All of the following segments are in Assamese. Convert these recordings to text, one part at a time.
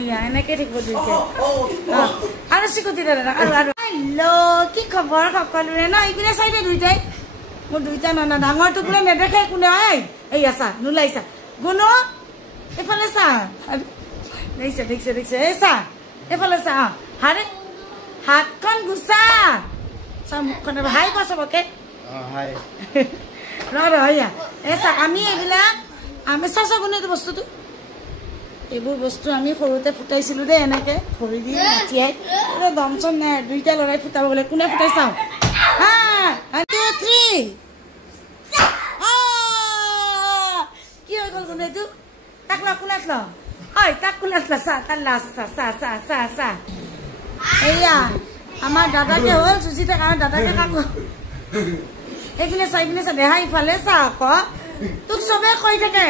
এনেকে থাকিব দুইকে আৰু চিকুটি দাদা আৰু হেল্ল' কি খবৰ সকলোৰে ন এইপিনে চাইদে দুইটাই মোৰ দুইটা নানা ডাঙৰটো বোলে নেদেখে কোনে এই আছা নোলাইছা গুণো এইফালে চা দেখিছে দেখিছে দেখিছে এই চা এইফালে চা হাৰে হাতখন গুচা চা মুখখন হাই ক চবকে ৰ এই চা আমি এইবিলাক আমি চাচা গুণে এইটো বস্তুটো এইবোৰ বস্তু আমি সৰুতে ফুটাইছিলো দে এনেকে খৰি দি মাটিয়াই দম চম নাই দুইটা লৰাই ফুটাব গ'লে কোনে ফুটাই চাওঁ হা 1 2 3 কি হৈ গ'ল কোনে এইটো তাক ল কোনাত ল ঐ তাক কোনাত ল চা তাৰ লাষ্ট চা এয়া আমাৰ দাদাকে হ'ল চুচিতে কাৰণ দাদাকে কাকো এইপিনে চা দেহা ইফালে চা আকৌ তোক চবে কৈ থাকে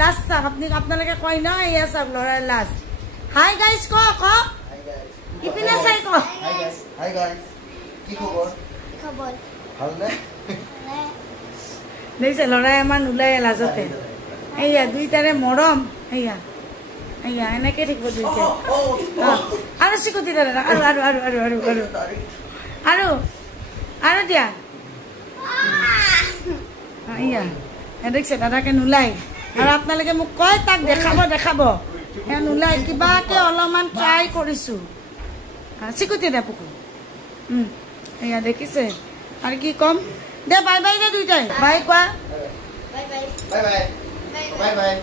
লাষ্ট চাক আপোনালোকে কয় ন এয়া চাওক ল'ৰাৰ লাষ্ট হাই গাইজ ক ইপিনে চাই ক হাই গাইজ কি খবৰ ভালনে দেখিছে ল'ৰাই আমাৰ নোলাই লাজতে এয়া দুইটাৰে মৰম এয়া এনেকে থাকিব দুইটা আৰু চিকুটি দাদা আৰু দিয়া এয়া দেখিছে দাদাকে নোলাই আৰু আপোনালোকে মোক কয় তাক দেখাব নোলাই কিবাকে অলপমান ট্ৰাই কৰিছোঁ চিকুটি দে পুকু এয়া দেখিছে আৰু কি ক'ম দে বাই বাই দে দুইটাই বাই কোৱা বাই বাই